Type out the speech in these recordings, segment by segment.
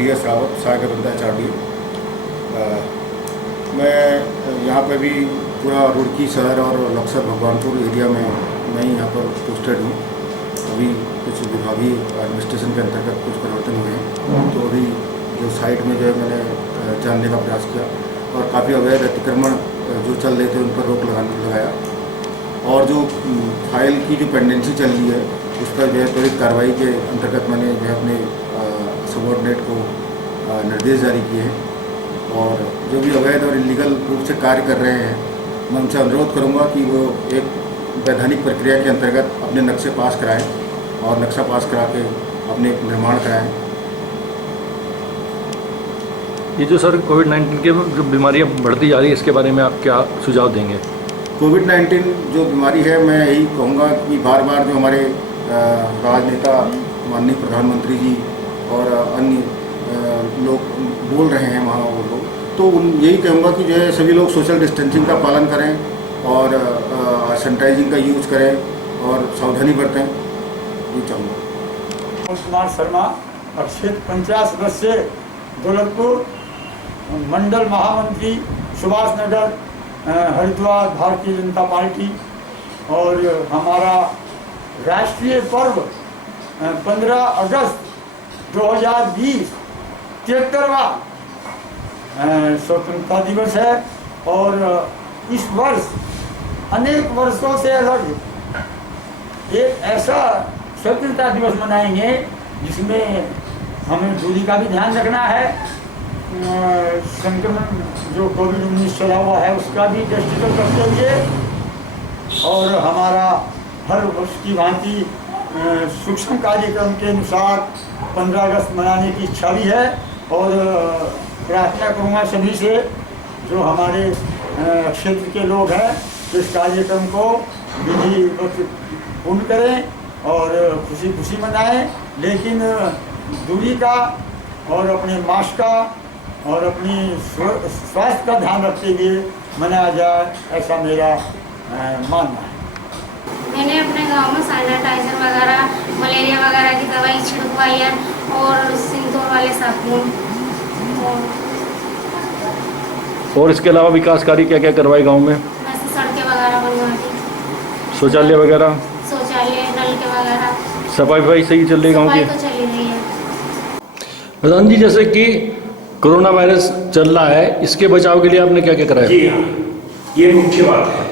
DS Rawat, सहायक अभियंता HRDA। मैं यहाँ पे भी पूरा रुड़की शहर और लक्सर भगवानपुर एरिया में मैं यहाँ पर पोस्टेड हूँ। अभी कुछ विभागीय एडमिनिस्ट्रेशन के अंतर्गत कुछ परिवर्तन हुए हैं, तो अभी जो साइट में जो है मैंने जानने का प्रयास किया और काफ़ी अवैध अतिक्रमण जो चल रहे थे उन पर रोक लगाया और जो फाइल की जो पेंडेंसी चल रही है उस पर जो है त्वरित कार्रवाई के अंतर्गत मैंने जो है अपने सबॉर्डिनेट को निर्देश जारी किए हैं और जो भी अवैध और इलीगल रूप से कार्य कर रहे हैं मैं उनसे अनुरोध करूंगा कि वो एक वैधानिक प्रक्रिया के अंतर्गत अपने नक्शे पास कराएं और नक्शा पास करा के अपने निर्माण कराएं। ये जो सर कोविड-19 के जो बीमारियाँ बढ़ती जा रही है इसके बारे में आप क्या सुझाव देंगे? कोविड-19 जो बीमारी है मैं यही कहूँगा कि बार बार जो हमारे राजनेता माननीय प्रधानमंत्री जी और अन्य लोग बोल रहे हैं वहाँ वो लोग, तो यही कहूँगा कि जो है सभी लोग सोशल डिस्टेंसिंग का पालन करें और सैनिटाइजिंग का यूज़ करें और सावधानी बरतें, ये चाहूँगा। कुमार शर्मा, क्षेत्र पंचायत सदस्य दौलतपुर, मंडल महामंत्री सुभाष नगर, हरिद्वार, भारतीय जनता पार्टी। और हमारा राष्ट्रीय पर्व 15 अगस्त 2020 73वां स्वतंत्रता दिवस है और इस वर्ष अनेक वर्षों से अलग एक ऐसा स्वतंत्रता दिवस मनाएंगे जिसमें हमें दूरी का भी ध्यान रखना है, संक्रमण जो कोविड-19 चला हुआ है उसका भी दृष्टिगत करते हुए और हमारा हर वर्ष की भांति सूक्ष्म कार्यक्रम के अनुसार 15 अगस्त मनाने की इच्छा भी है और प्रार्थना करूँगा सभी से जो हमारे क्षेत्र के लोग हैं इस कार्यक्रम को विधिवत पूर्ण करें और खुशी खुशी मनाएं, लेकिन दूरी का और अपने मास्क का और अपनी स्वास्थ्य का ध्यान रखते हुए मनाया जाए, ऐसा मेरा मानना है। मैंने अपने गांव में सैनिटाइजर वगैरह, मलेरिया वगैरह की दवाई छिड़कवाई है और सिंदूर वाले साबुन और इसके अलावा विकास कार्य क्या क्या करवाए गांव में? वैसे सड़कें वगैरह बनवा दी, शौचालय वगैरह, शौचालय, नल के वगैरह, सफाई सही चल रही है गाँव की? तो चली रही है। प्रधान जी, जैसे कि कोरोना वायरस चल रहा है, इसके बचाव के लिए आपने क्या क्या कराया? जी हाँ, ये मुख्य बात है।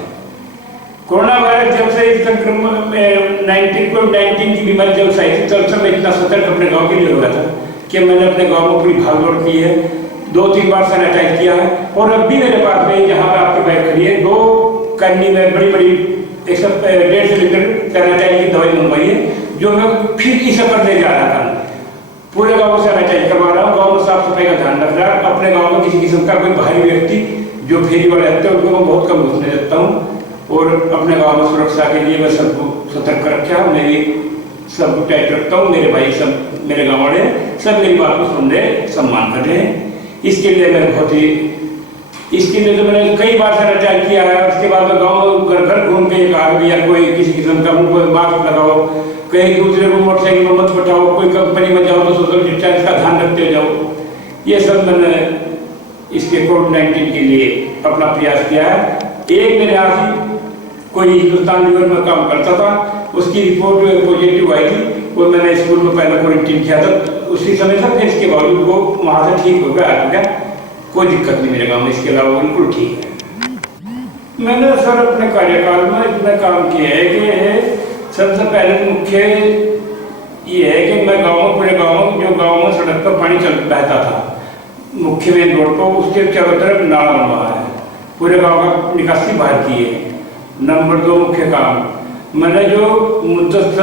कोरोना वायरस जब से इस संक्रमण कोविड-19 की बीमारी जब आई थी तब से मैं इतना सतर्क अपने गांव के लिए हो रहा था कि मैंने अपने गांव में पूरी भागदौड़ की है, 2-3 बार सैनिटाइज किया है और अब भी मेरे पास में जहाँ पे आपकी बाइक खड़ी है 2 कैनी में बड़ी 150 लीटर सैनिटाइज की दवाई मंगवाई है जो मैं फिर इस पर ले जा रहा था। पूरे गाँव में सैनिटाइज करवा रहा हूँ, गाँव में साफ सफाई का ध्यान रख रहा हूँ। अपने गाँव में किसी किस्म का कोई बाहरी व्यक्ति जो फेरी वाले रहते हैं उनको मैं बहुत कम घुसने देता हूँ और अपने गांव में सुरक्षा के लिए मैं सबको सतर्क रखा, मेरी सबको टाइट रखता हूँ। मेरे भाई सब, मेरे गाँव वाले सब मेरी बात को सुन रहे, सम्मान कर रहे हैं। इसके लिए तो मैंने कई बार सैनिटाइज किया है। उसके बाद मैं गाँव घर घर घूम के कहा या कोई किसी किस्म का मुंह पर मास्क लगाओ, कहीं दूसरे को मोटरसाइकिल में मत बैठाओ, कोई कंपनी में जाओ तो सोशल डिस्टेंस का ध्यान रखते जाओ। ये सब मैंने इसके कोविड-19 के लिए अपना प्रयास किया है। एक मेरे यहाँ कोई हिंदुस्तान लीवर में काम करता था, उसकी रिपोर्ट पॉजिटिव आई थी और मैंने स्कूल में पहले क्वारंटीन किया था उसी समय तक, इसके बावजूद वो वहाँ से ठीक हो गया, कोई दिक्कत नहीं मेरे गाँव में। इसके अलावा बिल्कुल ठीक है। मैंने सर अपने कार्यकाल में इतना काम किया है कि सबसे पहले मुख्य ये है कि मैं पूरे गाँव में जो गाँव में सड़क पर पानी चल बहता था मुख्य मेन रोड पर, उसके चारों तरफ नाला बनवा है, पूरे गाँव का निकासी बाहर की है। नंबर 2 मुख्य काम मैंने जो मुद्दत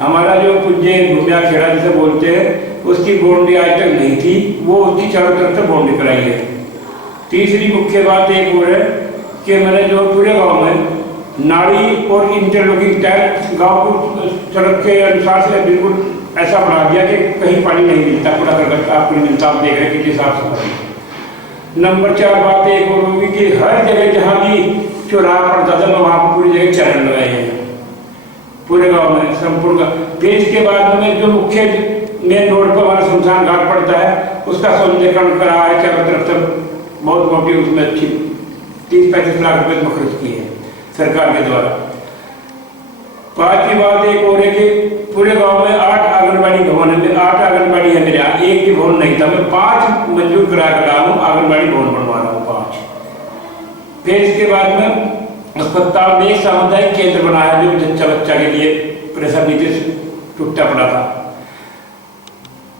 हमारा जो पूज्य घुमिया खेड़ा जिसे बोलते हैं उसकी बाउंड्री आज तक नहीं थी, वो उसकी चारों तरफ से बाउंड्री कराई है। तीसरी मुख्य बात एक और है कि मैंने जो पूरे गांव में नाली और इंटरलॉकिंग टैंक गांव को सड़क के अनुसार से बिल्कुल ऐसा बना दिया कि कहीं पानी नहीं मिलता, कूड़ा करकट आपको नहीं मिलता। आप देख रहे हैं कितनी साफ सफाई। नंबर 4 बात एक और होगी कि हर जगह जहाँ भी चौराहा पड़ता था मैं वहाँ पर पूरी जगह चैनल लगाए हैं पूरे गांव में संपूर्ण का। फिर इसके बाद में जो मुख्य मेन रोड पर हमारा शमशान घाट पड़ता है, उसका सौंदर्यीकरण करा है चारों तरफ से, बहुत मोटी उसमें अच्छी 30-35 लाख रुपए में खर्च किए हैं सरकार के द्वारा। पांचवी बात एक और है कि पूरे गांव में 8 आंगनबाड़ी भवन है, 8 आंगनबाड़ी है मेरे यहाँ, एक भी भवन नहीं था। मैं 5 मंजूर करा कर रहा हूँ, आंगनबाड़ी भवन बनवा रहा हूँ 5। फिर इसके बाद में अस्पताल में एक सामुदायिक केंद्र बनाया जो जच्चा बच्चा के लिए प्रेशर नीति से टूटा पड़ा था।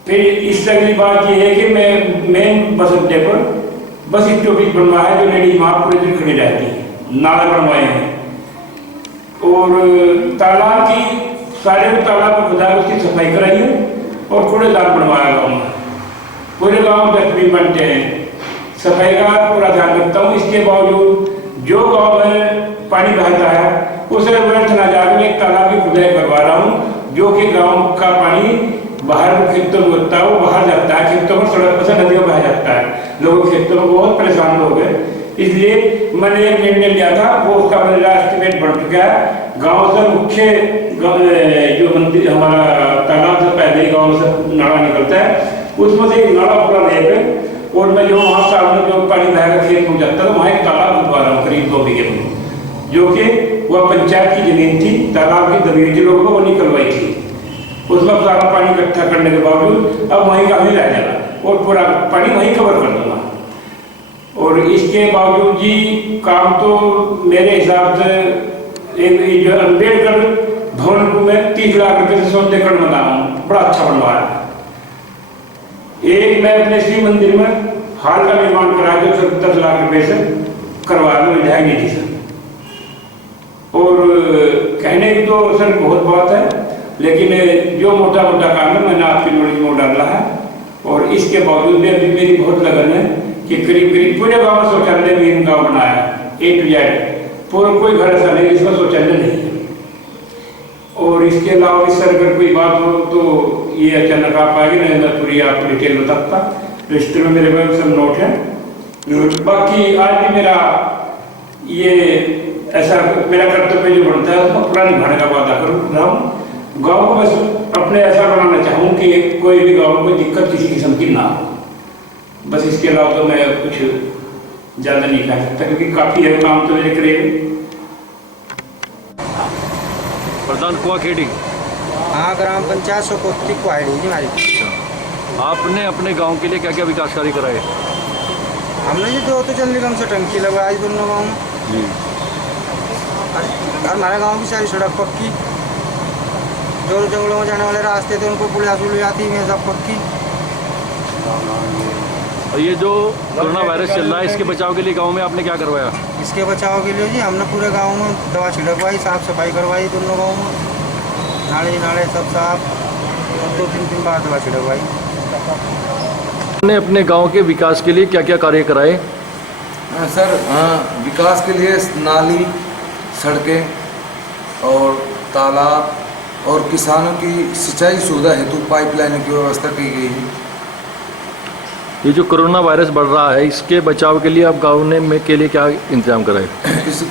फिर इससे अगली बात यह है कि मैं मेन बस अड्डे पर बस स्टॉपेज बनवाया जो लेडीज वहाँ पूरे दिन खड़ी रहती है, नाला बनवाए हैं। और तालाब की सारे तालाब खुदा उसकी सफाई कराई है और कूड़ेदान बनवाया गाँव में। पूरे गाँव में डस्टबिन बनते हैं, सफाई का पूरा ध्यान रखता हूँ। इसके बावजूद जो गाँव में पानी बहता है उसे व्यर्थ न जाकर मैं एक तालाब की खुदाई करवा रहा हूँ, जो कि गाँव का पानी बाहर खेतों में होता है, वो बाहर जाता है खेतों में, सड़क पर से नदियों में बह जाता है। लोग खेतों में बहुत परेशान लोग हैं, इसलिए मैंने एक निर्णय लिया था, वो उसका मेरा एस्टिमेट बन चुका है। गांव से मुख्य जो मंदिर हमारा तालाब से पहले गांव से नाला निकलता है, उसमें से एक नाला पूरा लेकर और मैं जो वहाँ सामने जो पानी बहकर खेत में जाता था वहाँ एक तालाब खुदवा रहा हूँ करीब 2 बीघे में, जो कि वह पंचायत की जमीन थी। तालाब की दबी थी, लोगों को वो निकलवाई थी। उसमें सारा पानी इकट्ठा करने के बावजूद अब वहीं का वहीं रह जाना और पूरा पानी वहीं कवर कर दूंगा। और इसके बावजूद जी काम तो मेरे हिसाब से एक जो अम्बेडकर भवन को मैं 30 लाख रुपए से सौंदर्यीकरण बना रहा हूँ, बड़ा अच्छा बनवाया। एक मैं अपने श्री मंदिर में हाल का निर्माण करा जो 70 लाख रुपए से करवाया में विधायक निधि से। और कहने की तो सर बहुत बात है, लेकिन जो मोटा मोटा काम है मैंने आपकी नॉलेज में डाला है। और इसके बावजूद भी अभी मेरी बहुत लगन है कि करीब करीब पूरे गाँव में शौचालय भी गाँव बनाया A to Z, पूरा कोई घर ऐसा नहीं जिसमें शौचालय नहीं है। और इसके अलावा इस सर अगर कोई बात हो तो ये अचानक आ पाएगी, नहीं मैं पूरी आपको डिटेल बताता। रजिस्टर में मेरे पास सब नोट है। बाकी आज भी मेरा ये ऐसा मेरा कर्तव्य जो बनता है उसको पूरा निभाने का वादा कर रहा हूँ। गाँव को बस अपने ऐसा बनाना चाहूँ कि कोई भी गाँव में कोई दिक्कत किसी किस्म की ना हो, बस इसके अलावा तो मैं कुछ ज़्यादा नहीं कह सकता, क्योंकि काफ़ी है काम तो मेरे करीब। प्रधान कुआ खेड़ी, हाँ, ग्राम पंचायत सोकोत्ती कुआड़ी जी हमारी। आपने अपने गांव के लिए क्या क्या विकास कार्य कराए? हमने जी 2 तो जल निगम से टंकी लगवाई दोनों गाँव में जी। और हमारे गाँव की सारी सड़क पक्की, जो जंगलों में जाने वाले रास्ते थे उनको पुलिया सुलिया थी में सब पक्की। और ये जो कोरोना वायरस चल रहा है इसके बचाव के लिए गांव में आपने क्या करवाया? इसके बचाव के लिए जी हमने पूरे गांव में दवा छिड़कवाई, साफ सफाई करवाई दोनों गांव में, नाले नाले सब साफ, और 2-3 बार दवा छिड़कवाई। आपने अपने गांव के विकास के लिए क्या क्या कार्य कराए? सर विकास के लिए नाली, सड़कें और तालाब और किसानों की सिंचाई सुविधा हेतु पाइपलाइन की व्यवस्था की गई है। ये जो कोरोना वायरस बढ़ रहा है इसके बचाव के लिए आप गाँव में के लिए क्या इंतजाम कराए?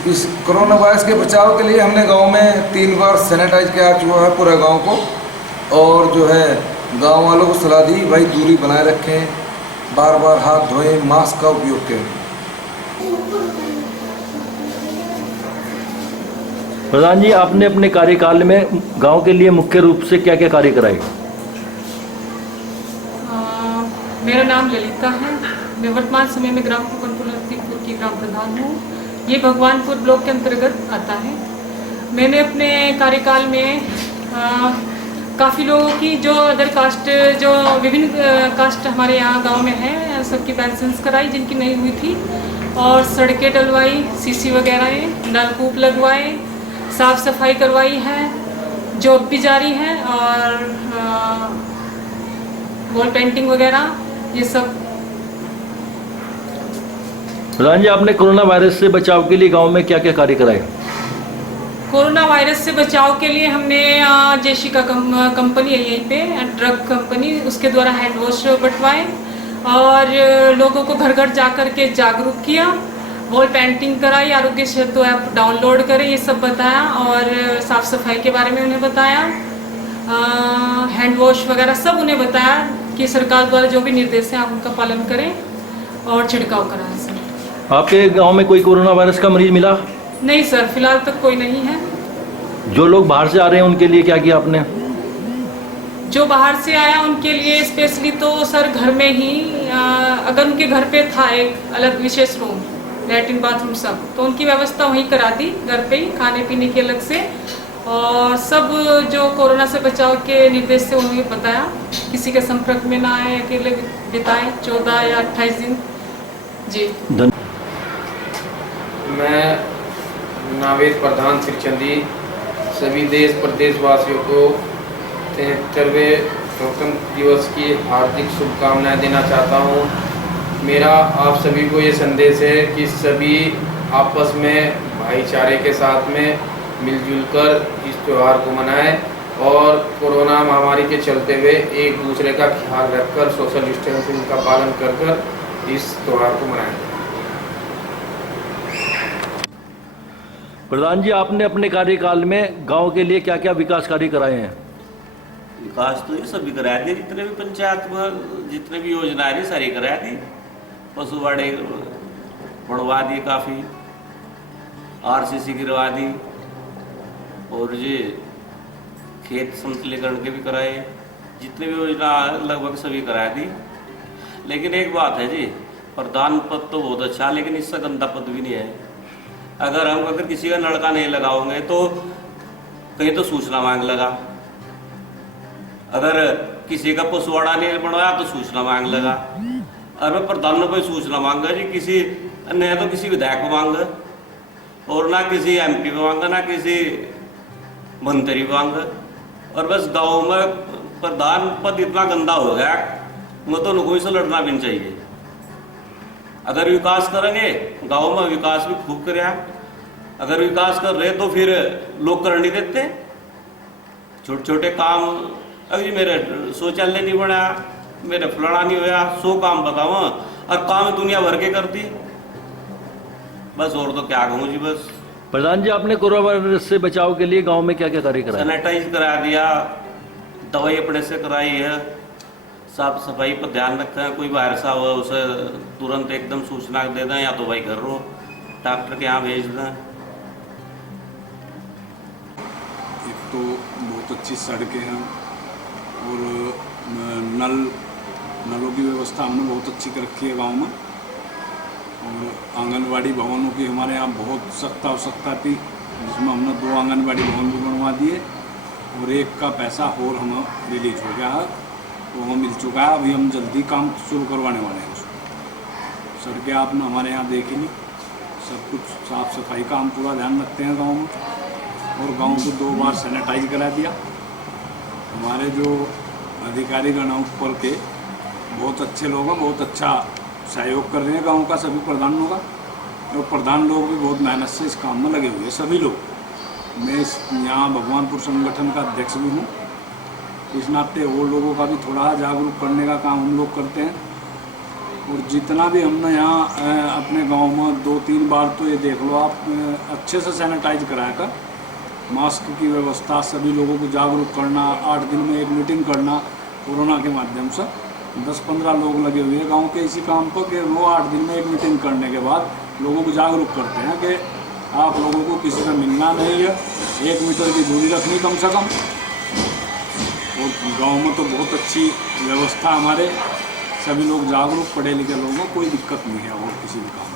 इस कोरोना वायरस के बचाव के लिए हमने गांव में 3 बार सैनिटाइज किया हुआ है पूरा गांव को, और जो है गांव वालों को सलाह दी भाई दूरी बनाए रखें, बार बार हाथ धोएं, मास्क का उपयोग करें। प्रधान जी, आपने अपने कार्यकाल में गांव के लिए मुख्य रूप से क्या क्या कार्य कराए? मेरा नाम ललिता है। मैं वर्तमान समय में ग्राम कुकनपुर की ग्राम प्रधान हूँ। ये भगवानपुर ब्लॉक के अंतर्गत आता है। मैंने अपने कार्यकाल में काफ़ी लोगों की जो अदर कास्ट, जो विभिन्न कास्ट हमारे यहाँ गांव में है, सबकी पेंशन्स कराई जिनकी नहीं हुई थी, और सड़कें डलवाई, सीसी वगैरह, नलकूप लगवाए, साफ़ सफाई करवाई है, जॉब भी जारी है, और वॉल पेंटिंग वगैरह ये सब। प्रधान जी, आपने कोरोना वायरस से बचाव के लिए गांव में क्या क्या कार्य कराए? कोरोना वायरस से बचाव के लिए हमने जेशी का कंपनी है यहीं पे, ड्रग कंपनी, उसके द्वारा हैंड वॉश बंटवाए और लोगों को घर घर जा कर के जागरूक किया, वॉल पेंटिंग कराई, आरोग्य सेतु ऐप डाउनलोड करें, ये सब बताया, और साफ़ सफाई के बारे में उन्हें बताया। हैंड वॉश वगैरह सब उन्हें बताया कि सरकार द्वारा जो भी निर्देश हैं आप उनका पालन करें और छिड़काव कराएं सर। आपके गांव में कोई कोरोना वायरस का मरीज मिला? नहीं सर, फिलहाल तक कोई नहीं है। जो लोग बाहर से आ रहे हैं उनके लिए क्या किया आपने? जो बाहर से आया उनके लिए स्पेशली तो सर घर में ही अगर उनके घर पे था एक अलग विशेष रूम, लैट्रिन बाथरूम सब, तो उनकी व्यवस्था वहीं करा दी घर पे ही, खाने पीने की अलग से। और सब जो कोरोना से बचाव के निर्देश से उन्होंने बताया किसी के संपर्क में ना आए, अकेले बिताएं 14 या 28 दिन। जी मैं नावेद प्रधान श्रीचंदी सभी देश प्रदेशवासियों को 73वें स्वतंत्र दिवस की हार्दिक शुभकामनाएं देना चाहता हूं। मेरा आप सभी को ये संदेश है कि सभी आपस में भाईचारे के साथ में मिलजुल कर इस त्यौहार को मनाएं और कोरोना महामारी के चलते हुए एक दूसरे का ख्याल रखकर सोशल डिस्टेंसिंग का पालन कर इस त्यौहार को मनाएं। प्रधान जी, आपने अपने कार्यकाल में गांव के लिए क्या क्या विकास कार्य कराए हैं? विकास तो ये सभी करा दिए, जितने भी पंचायत में जितने भी योजना है सारी करा दी। पशुवाड़े बढ़वा दिए, काफ़ी RCC गिरवा दी और ये खेत समतलीकरण के भी कराए। जितने भी योजना लगभग सभी करा दी। लेकिन एक बात है जी, प्रधान पद तो बहुत अच्छा, लेकिन इससे गंदा पद भी नहीं है। अगर किसी का नलका नहीं लगाओगे तो कहीं तो सूचना मांग लगा, अगर किसी का पशुवाड़ा नहीं बनवाया तो सूचना मांग लगा। और मैं प्रधान को सूचना मांगा जी, किसी न तो किसी विधायक को मांगा और ना किसी MP को मांगा, ना किसी मंत्री को मांगा। और बस गाँव में प्रधान पद इतना गंदा हो गया, वो तो लोगों से लड़ना भी नहीं चाहिए। अगर विकास करेंगे गाँव में, विकास भी खूब करे। अगर विकास कर रहे तो फिर लोग कर नहीं देते छोटे छोटे काम। अभी मेरे शौचालय नहीं बना, मेरे फलाना नहीं होया, 100 काम बताओ और काम दुनिया भर के कर दी। बस और तो क्या कहूँ जी। बस प्रधान जी, आपने कोरोना वायरस से बचाव के लिए गांव में क्या क्या कार्य कराए? सैनिटाइज करा दिया, दवाई अपने से कराई है, साफ सफाई पर ध्यान रखें। कोई वायरस हुआ उसे तुरंत एकदम सूचना दे दें, या तो भाई घर रो डॉक्टर के यहाँ भेज दें। एक तो बहुत अच्छी सड़कें हैं और नलों की व्यवस्था हमने बहुत अच्छी कर रखी है गांव में। और आंगनवाड़ी भवनों की हमारे यहाँ बहुत आवश्यकता थी, जिसमें हमने 2 आंगनवाड़ी भवन भी बनवा दिए और एक का पैसा और हम रिलीज हो गया है, वो हमें मिल चुका है। अभी हम जल्दी काम शुरू करवाने वाले हैं उसको। सड़कें आपने हमारे यहाँ देखी नहीं, सब कुछ साफ़ सफाई का हम पूरा ध्यान रखते हैं गाँव में। और गाँव को 2 बार सैनिटाइज करा दिया। हमारे जो अधिकारीगण हैं ऊपर के बहुत अच्छे लोग हैं, बहुत अच्छा सहयोग कर रहे हैं गांव का सभी प्रधानों का। और प्रधान लोग भी बहुत मेहनत से इस काम में लगे हुए हैं सभी लोग। मैं यहाँ भगवानपुर संगठन का अध्यक्ष भी हूँ, इस नाते और लोगों का भी थोड़ा जागरूक करने का काम हम लोग करते हैं। और जितना भी हमने यहाँ अपने गांव में 2-3 बार तो ये देख लो आप, अच्छे से सैनिटाइज कराया कर, मास्क की व्यवस्था, सभी लोगों को जागरूक करना, 8 दिन में एक मीटिंग करना कोरोना के माध्यम से। 10-15 लोग लगे हुए हैं गांव के इसी काम पर कि वो 8 दिन में एक मीटिंग करने के बाद लोगों को जागरूक करते हैं कि आप लोगों को किसी से मिलना नहीं है, 1 मीटर की दूरी रखनी कम से कम। और गांव में तो बहुत अच्छी व्यवस्था, हमारे सभी लोग जागरूक, पढ़े लिखे लोगों को कोई दिक्कत नहीं है और किसी भी काम।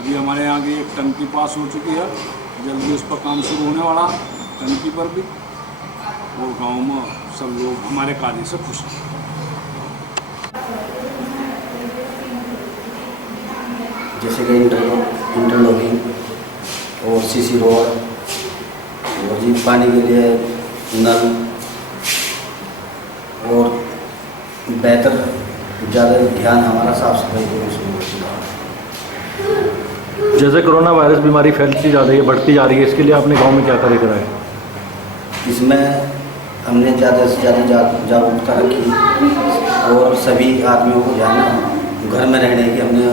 अभी हमारे यहाँ की एक टंकी पास हो चुकी है, जल्दी उस पर काम शुरू होने वाला, टंकी पर भी। और गांव में सब लोग हमारे कार्य से खुश हैं। जैसे कि इंटरलॉकिंग और CC रोड और जी पानी के लिए नल और बेहतर ज़्यादा ध्यान हमारा साफ सफाई को इसमें। जैसे कोरोना वायरस बीमारी फैलती जा रही है, बढ़ती जा रही है, इसके लिए आपने गांव में क्या कार्य कराए? इसमें हमने ज़्यादा से ज़्यादा जागरूकता रखी और सभी आदमियों को घर में रहने की हमने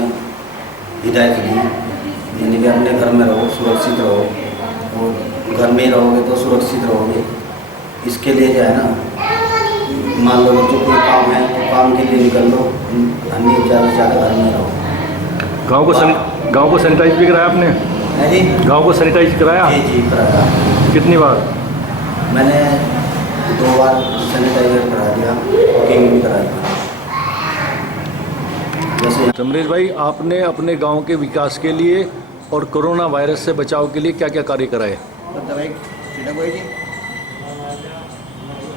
हिदायत दी, यानी कि अपने घर में रहो, सुरक्षित रहो, और घर में ही रहोगे तो सुरक्षित रहोगे। इसके लिए जो है ना, मान लो बच्चों कोई काम है तो काम के लिए निकल लो, अन्य ज़्यादा से ज़्यादा घर में रहो। गांव को सैनिटाइज भी कराया आपने? है जी, गांव को सैनिटाइज कराया? जी कराया। कितनी बार? मैंने 2 बार सैनिटाइजर करा दिया, वॉकिंग भी कराई। जैसे समरेश भाई, आपने अपने गांव के विकास के लिए और कोरोना वायरस से बचाव के लिए क्या क्या कार्य कराए? दवाई छिड़क हुई जी,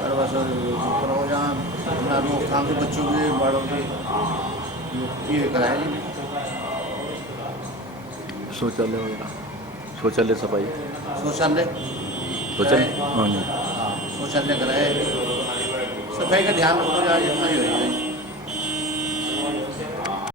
और बस जहाँ अपना रोकथाम से बच्चों के बड़ों के ये कराए जी। शौचालय वगैरह, शौचालय सफाई, शौचालय हाँ जी, शौचालय कराए, सफाई का ध्यान रखो, जितना ही हो